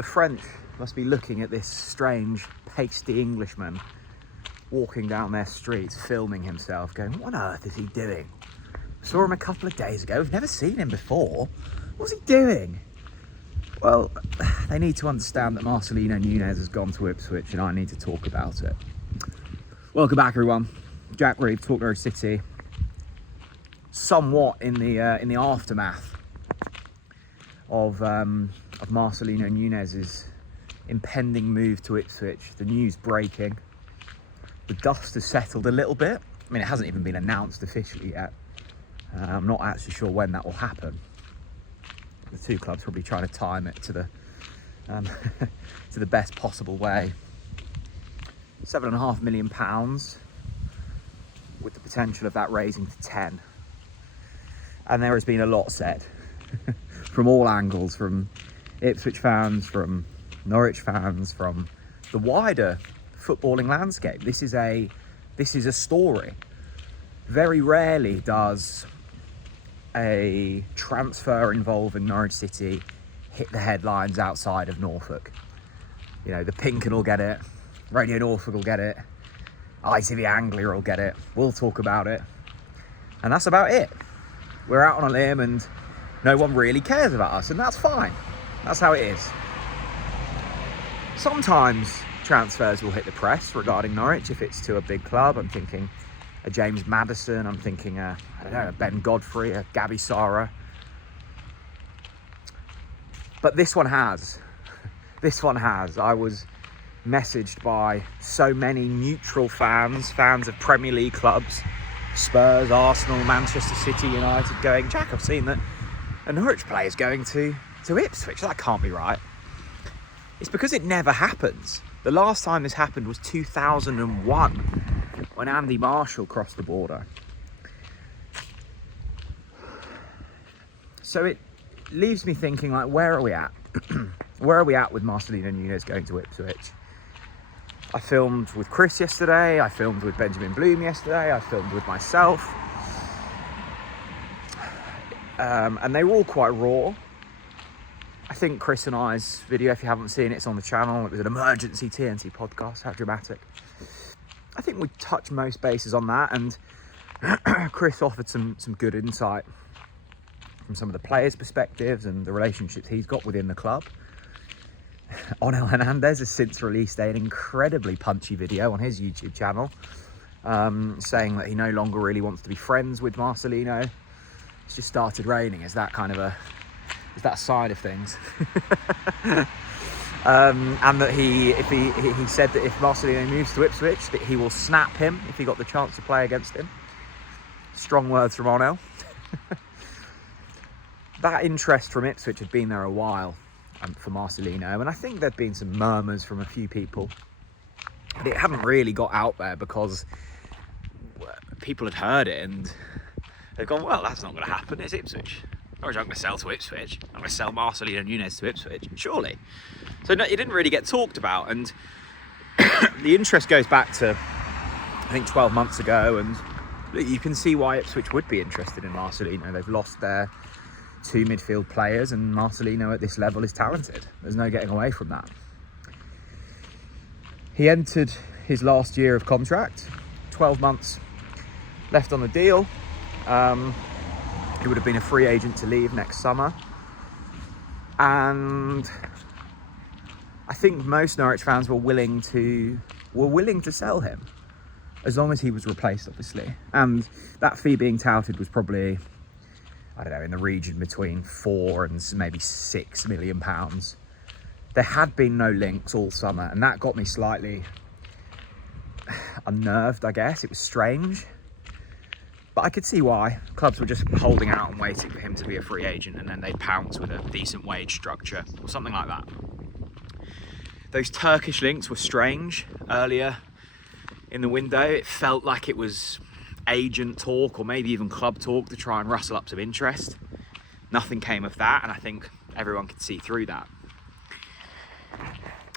The French must be looking at this strange, pasty Englishman walking down their streets, filming himself, going, what on earth is he doing? Saw him a couple of days ago, we've never seen him before. What's he doing? Well, they need to understand that Marcelino Nunez has gone to Ipswich and I need to talk about it. Welcome back, everyone. Jack Reeve, TalkNorwichCity. Somewhat in the aftermath of Marcelino Nunez's impending move to Ipswich. The news breaking. The dust has settled a little bit. I mean, it hasn't even been announced officially yet. I'm not actually sure when that will happen. The two clubs probably trying to time it to the to the best possible way. £7.5 million, with the potential of that raising to 10. And there has been a lot said from all angles, from Ipswich fans, from Norwich fans, from the wider footballing landscape. This is a story. Very rarely does a transfer involving Norwich City hit the headlines outside of Norfolk. You know, the Pinkin will get it, Radio Norfolk will get it, ITV Anglia will get it, we'll talk about it, and that's about it. We're out on a limb and no one really cares about us, and that's fine. That's how it is. Sometimes transfers will hit the press regarding Norwich if it's to a big club. I'm thinking a James Maddison, I'm thinking a Ben Godfrey, a Gabby Sara. But this one has. This one has. I was messaged by so many neutral fans of Premier League clubs, Spurs, Arsenal, Manchester City, United, going, Jack, I've seen that a Norwich player is going to Ipswich. That can't be right. It's because it never happens. The last time this happened was 2001, when Andy Marshall crossed the border. So it leaves me thinking, like, where are we at? Where are we at with Marcelino Nunez going to Ipswich? I filmed with Chris yesterday, I filmed with Benjamin Bloom yesterday, I filmed with myself. And they were all quite raw. I think Chris and I's video, if you haven't seen it, it's on the channel. It was an emergency TNT podcast. How dramatic. I think we touched most bases on that, and Chris offered some good insight from some of the players' perspectives and the relationships he's got within the club. Onel Hernandez has since released an incredibly punchy video on his YouTube channel, saying that he no longer really wants to be friends with Marcelino. It's just started raining. Is that a side of things? And that he said that if Marcelino moves to Ipswich, that he will snap him if he got the chance to play against him. Strong words from Onel. That interest from Ipswich had been there a while for Marcelino, and I think there'd been some murmurs from a few people, but it hadn't really got out there because people had heard it and they've gone, well, that's not going to happen. It's Ipswich. Norwich aren't going to sell to Ipswich. I'm going to sell Marcelino Nunez to Ipswich, surely. So no, it didn't really get talked about, and the interest goes back to, I think, 12 months ago, and you can see why Ipswich would be interested in Marcelino. They've lost their two midfield players, and Marcelino at this level is talented. There's no getting away from that. He entered his last year of contract, 12 months left on the deal. He would have been a free agent to leave next summer, and I think most Norwich fans were willing to sell him as long as he was replaced, obviously. And that fee being touted was probably, I don't know, in the region between £4 and maybe £6 million. There had been no links all summer, and that got me slightly unnerved, I guess. It was strange. But I could see why. Clubs were just holding out and waiting for him to be a free agent, and then they'd pounce with a decent wage structure or something like that. Those Turkish links were strange earlier in the window. It felt like it was agent talk or maybe even club talk to try and rustle up some interest. Nothing came of that, and I think everyone could see through that.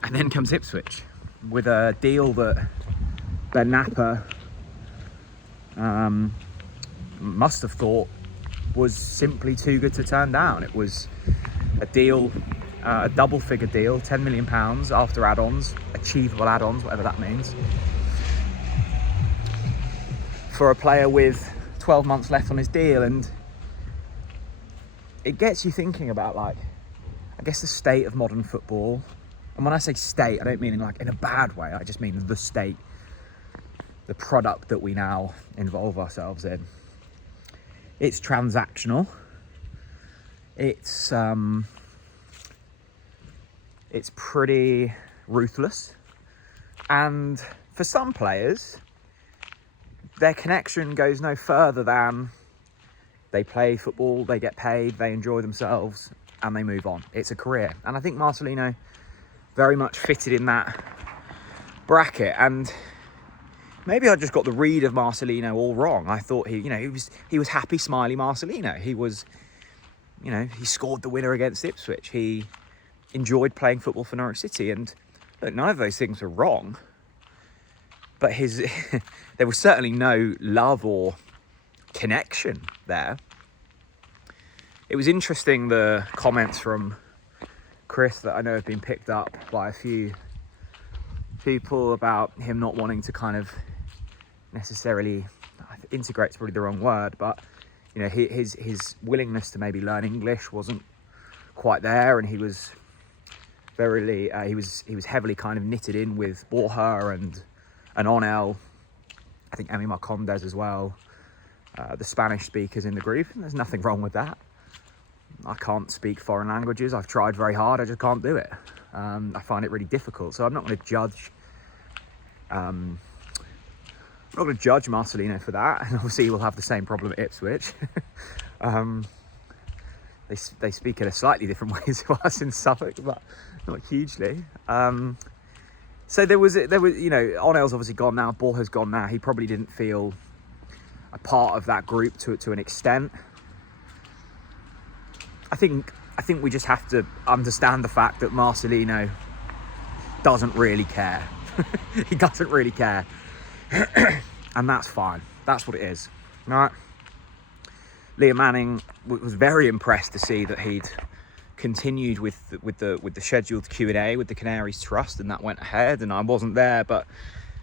And then comes Ipswich with a deal that Ben Napper must have thought was simply too good to turn down. It was a deal a double figure deal, £10 million after add-ons, achievable add-ons, whatever that means, for a player with 12 months left on his deal. And it gets you thinking about, like, I guess the state of modern football. And when I say state, I don't mean in a bad way. I just mean the state, the product that we now involve ourselves in. It's transactional. It's pretty ruthless. And for some players, their connection goes no further than they play football, they get paid, they enjoy themselves, and they move on. It's a career. And I think Marcelino very much fitted in that bracket. And maybe I just got the read of Marcelino all wrong. I thought he was happy, smiley Marcelino. He was, he scored the winner against Ipswich. He enjoyed playing football for Norwich City. And look, none of those things were wrong. But there was certainly no love or connection there. It was interesting, the comments from Chris that I know have been picked up by a few people about him not wanting to kind of necessarily, integrate's probably the wrong word, but his willingness to maybe learn English wasn't quite there, and he was he was heavily kind of knitted in with Borja and Onel, I think Emi Marcondes as well, the Spanish speakers in the group. And there's nothing wrong with that. I can't speak foreign languages. I've tried very hard. I just can't do it. I find it really difficult. So I'm not going to judge. I'm not going to judge Marcelino for that. And obviously, he will have the same problem at Ipswich. They speak in a slightly different way to us in Suffolk, but not hugely. So there was, Onel's obviously gone now. Borja's gone now. He probably didn't feel a part of that group to an extent. I think we just have to understand the fact that Marcelino doesn't really care. He doesn't really care. And that's fine. That's what it is. All right. Liam Manning was very impressed to see that he'd continued with the scheduled Q&A with the Canaries Trust, and that went ahead. And I wasn't there, but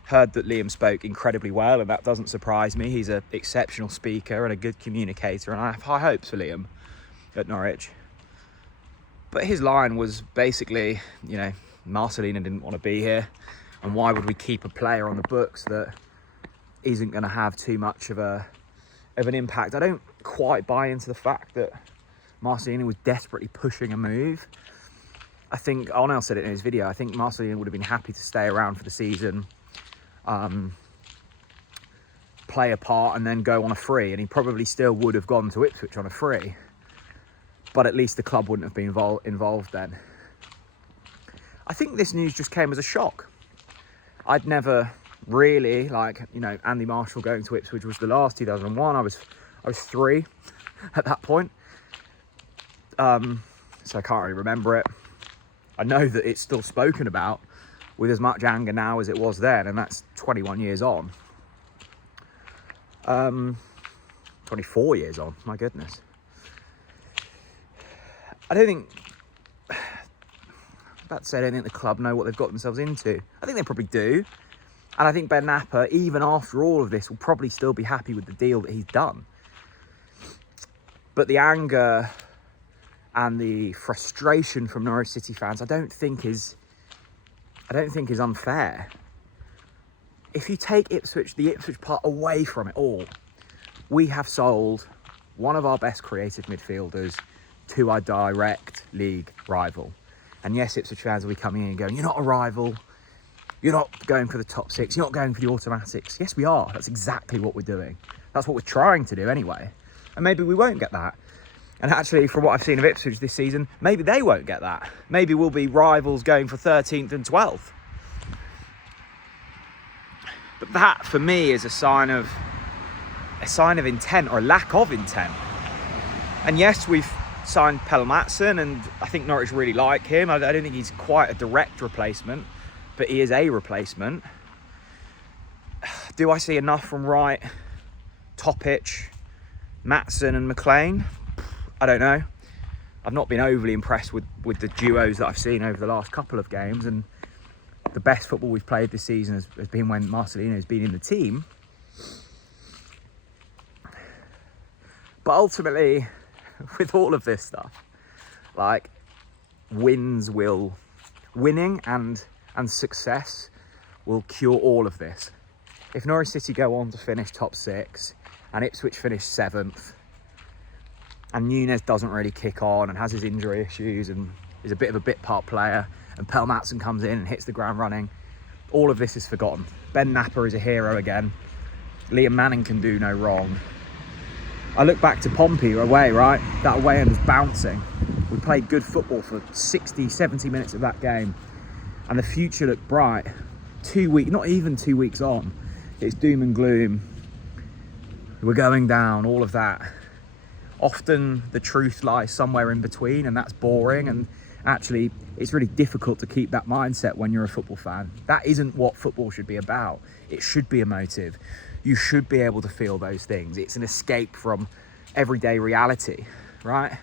heard that Liam spoke incredibly well, and that doesn't surprise me. He's an exceptional speaker and a good communicator, and I have high hopes for Liam at Norwich. But his line was basically, Marcelino didn't want to be here, and why would we keep a player on the books that isn't going to have too much of an impact? I don't quite buy into the fact that Marcelino was desperately pushing a move. I think Onel said it in his video. I think Marcelino would have been happy to stay around for the season, play a part, and then go on a free. And he probably still would have gone to Ipswich on a free, but at least the club wouldn't have been involved then. I think this news just came as a shock. I'd never really, Andy Marshall going to Ipswich was the last 2001. I was 3 at that point. So I can't really remember it. I know that it's still spoken about with as much anger now as it was then, and that's 21 years on. 24 years on, my goodness. I don't think, about to say, I don't think the club know what they've got themselves into. I think they probably do. And I think Ben Napper, even after all of this, will probably still be happy with the deal that he's done. But the anger and the frustration from Norwich City fans, I don't think is unfair. If you take the Ipswich part away from it all, we have sold one of our best creative midfielders to our direct league rival. And yes, Ipswich fans will be coming in and going, "You're not a rival. You're not going for the top 6. You're not going for the automatics." Yes, we are. That's exactly what we're doing. That's what we're trying to do anyway. And maybe we won't get that. And actually, from what I've seen of Ipswich this season, maybe they won't get that. Maybe we'll be rivals going for 13th and 12th. But that, for me, is a sign of intent, or a lack of intent. And yes, we've signed Pelle Matson, and I think Norwich really like him. I don't think he's quite a direct replacement, but he is a replacement. Do I see enough from Wright, Topic, Matson and McLean? I don't know. I've not been overly impressed with the duos that I've seen over the last couple of games, and the best football we've played this season has been when Marcelino has been in the team. But ultimately, with all of this stuff, like, winning and success will cure all of this. If Norwich City go on to finish top 6 and Ipswich finish 7th, and Nunez doesn't really kick on and has his injury issues and is a bit of a bit part player, and Pelmatson comes in and hits the ground running, all of this is forgotten. Ben Napper is a hero again. Liam Manning can do no wrong. I look back to Pompey away, right? That away end was bouncing. We played good football for 60, 70 minutes of that game, and the future looked bright. Not even 2 weeks on, it's doom and gloom. We're going down, all of that. Often the truth lies somewhere in between, and that's boring, and actually it's really difficult to keep that mindset when you're a football fan. That isn't what football should be about. It should be emotive. You should be able to feel those things. It's an escape from everyday reality, right?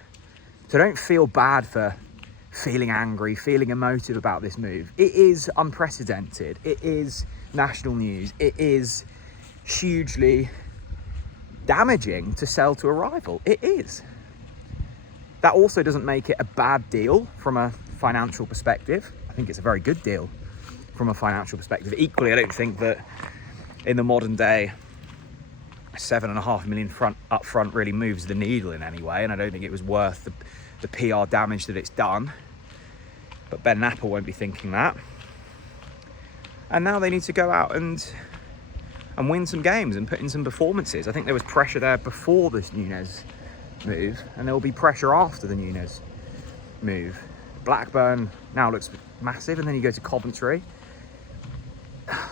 So don't feel bad for feeling angry, feeling emotive about this move. It is unprecedented. It is national news. It is hugely damaging to sell to a rival. It is. That also doesn't make it a bad deal from a financial perspective. I think it's a very good deal from a financial perspective. Equally, I don't think that in the modern day, 7.5 million up front really moves the needle in any way, and I don't think it was worth the PR damage that it's done. But Ben Napper won't be thinking that. And now they need to go out and win some games and put in some performances. I think there was pressure there before this Nunez move, and there will be pressure after the Nunez move. Blackburn now looks massive, and then you go to Coventry.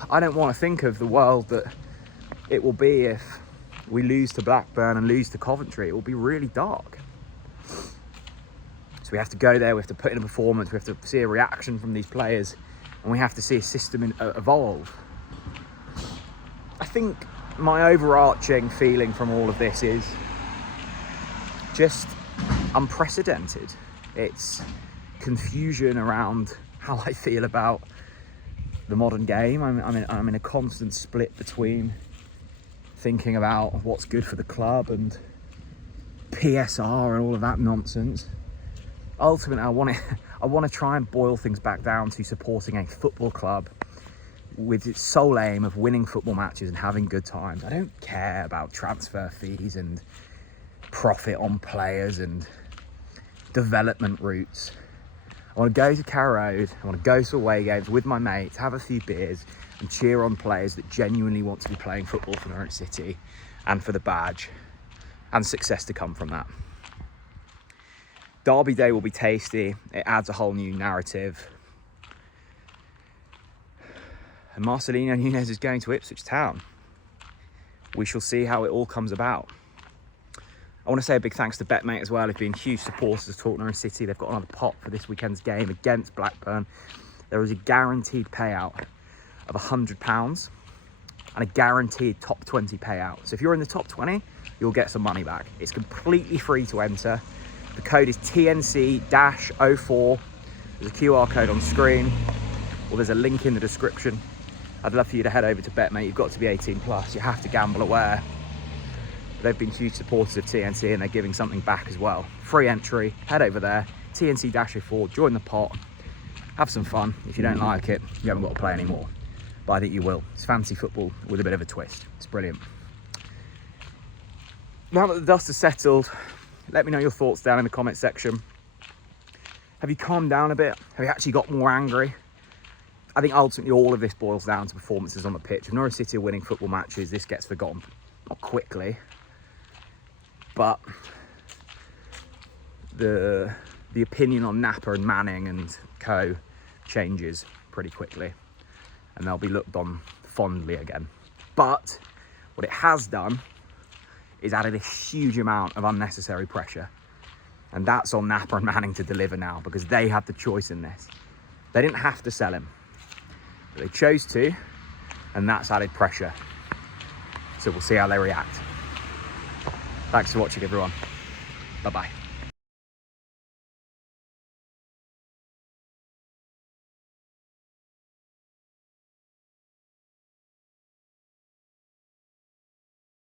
I don't want to think of the world that it will be if we lose to Blackburn and lose to Coventry. It will be really dark. So we have to go there, we have to put in a performance, we have to see a reaction from these players, and we have to see a system evolve. I think my overarching feeling from all of this is just unprecedented. It's confusion around how I feel about the modern game. I'm in a constant split between thinking about what's good for the club and PSR and all of that nonsense. Ultimately, I want to try and boil things back down to supporting a football club with its sole aim of winning football matches and having good times. I don't care about transfer fees and profit on players and development routes. I want to go to Carrow Road, I want to go to away games with my mates, have a few beers and cheer on players that genuinely want to be playing football for Norwich City and for the badge, and success to come from that. Derby Day will be tasty. It adds a whole new narrative. And Marcelino Nunez is going to Ipswich Town. We shall see how it all comes about. I want to say a big thanks to Betmate as well. They've been huge supporters of TalkNorwichCity. They've got another pot for this weekend's game against Blackburn. There is a guaranteed payout of £100 and a guaranteed top 20 payout. So if you're in the top 20, you'll get some money back. It's completely free to enter. The code is TNC-04. There's a QR code on screen, or there's a link in the description. I'd love for you to head over to Betmate. You've got to be 18 plus. You have to gamble aware. They've been huge supporters of TNC, and they're giving something back as well. Free entry. Head over there. TNC-04. Join the pot. Have some fun. If you don't like it, you haven't got to play anymore. But I think you will. It's fancy football with a bit of a twist. It's brilliant. Now that the dust has settled, let me know your thoughts down in the comment section. Have you calmed down a bit? Have you actually got more angry? I think ultimately all of this boils down to performances on the pitch. If Norwich City are winning football matches, this gets forgotten, not quickly, but the opinion on Napper and Manning and co changes pretty quickly, and they'll be looked on fondly again. But what it has done is added a huge amount of unnecessary pressure, and that's on Napper and Manning to deliver now, because they had the choice in this. They didn't have to sell him, but they chose to, and that's added pressure. So we'll see how they react. Thanks for watching, everyone. Bye-bye.